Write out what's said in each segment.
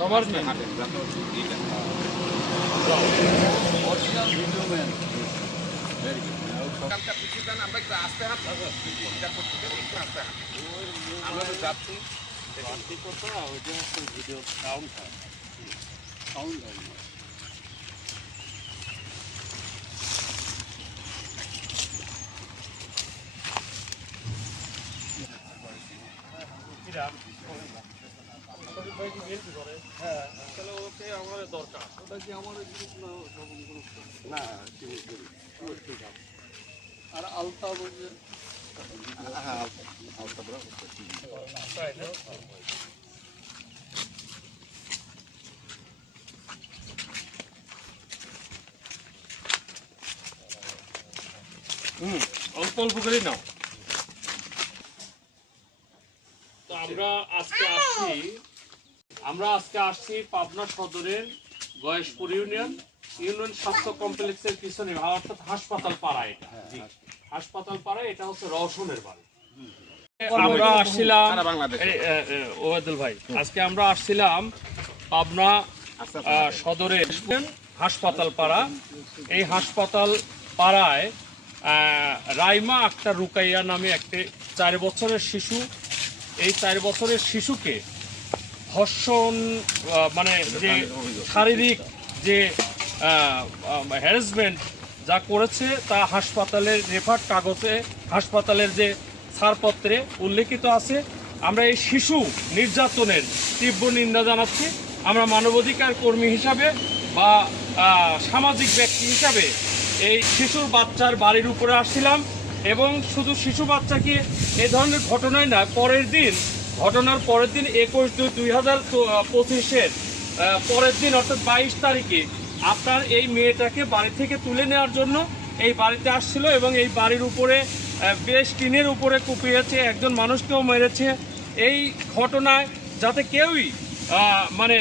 সবার মেয়ে আমরা তো যাচ্ছি ভিডিও সাউন্ড হ্যাঁ তাহলে ওকে আমার দরকার ওটা কি আমার না ঠিক আছে আর আলতা বলছে হ্যাঁ আলতা অল্প অল্প করে নাও। তো আমরা আজকে আসছি পাবনা সদরের গয়েশপুর ইউনিয়ন স্বাস্থ্য কমপ্লেক্সের পিছনে, অর্থাৎ হাসপাতাল পাড়া। এটা হাসপাতাল পাড়া, এটা হচ্ছে রওশনের বাড়ি। আমরা আসছিলাম ওবায়দুল ভাই, আজকে আমরা আসছিলাম পাবনা সদরের হাসপাতাল পাড়া। এই হাসপাতাল পাড়ায় রাইমা আক্তার রুকাইয়া নামে একটি 4 বছরের শিশু, এই 4 বছরের শিশুকে ধর্ষণ মানে যে শারীরিক যে হ্যারাসমেন্ট যা করেছে তা হাসপাতালের রেফার কাগজে, হাসপাতালের যে ছাড়পত্রে উল্লেখিত আছে। আমরা এই শিশু নির্যাতনের তীব্র নিন্দা জানাচ্ছি। আমরা মানবাধিকার কর্মী হিসাবে বা সামাজিক ব্যক্তি হিসাবে এই শিশুর বাচ্চার বাড়ির উপরে আসছিলাম, এবং শুধু শিশু বাচ্চাকে এ ধরনের ঘটনায় না, ঘটনার পরের দিন 21/2/2025 পরের দিন অর্থাৎ 22 তারিখে আপনার এই মেয়েটাকে বাড়ি থেকে তুলে নেওয়ার জন্য এই বাড়িতে আসছিল, এবং এই বাড়ির উপরে বেশ টিনের উপরে কুপিয়েছে, একজন মানুষকেও মেরেছে। এই ঘটনায় যাতে কেউই মানে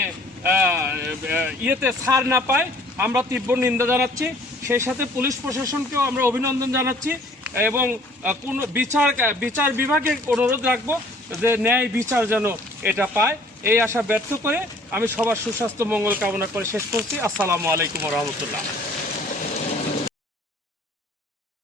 ছাড় না পায়, আমরা তীব্র নিন্দা জানাচ্ছি। সেই সাথে পুলিশ প্রশাসনকেও আমরা অভিনন্দন জানাচ্ছি, এবং কোন বিচার বিভাগে অনুরোধ রাখবো যে ন্যায় বিচার যেন এটা পায়। এই আশা ব্যর্থ করে আমি সবার সুস্বাস্থ্য মঙ্গল কামনা করে শেষ করছি। আসসালামু আলাইকুম ওয়া রাহমাতুল্লাহ।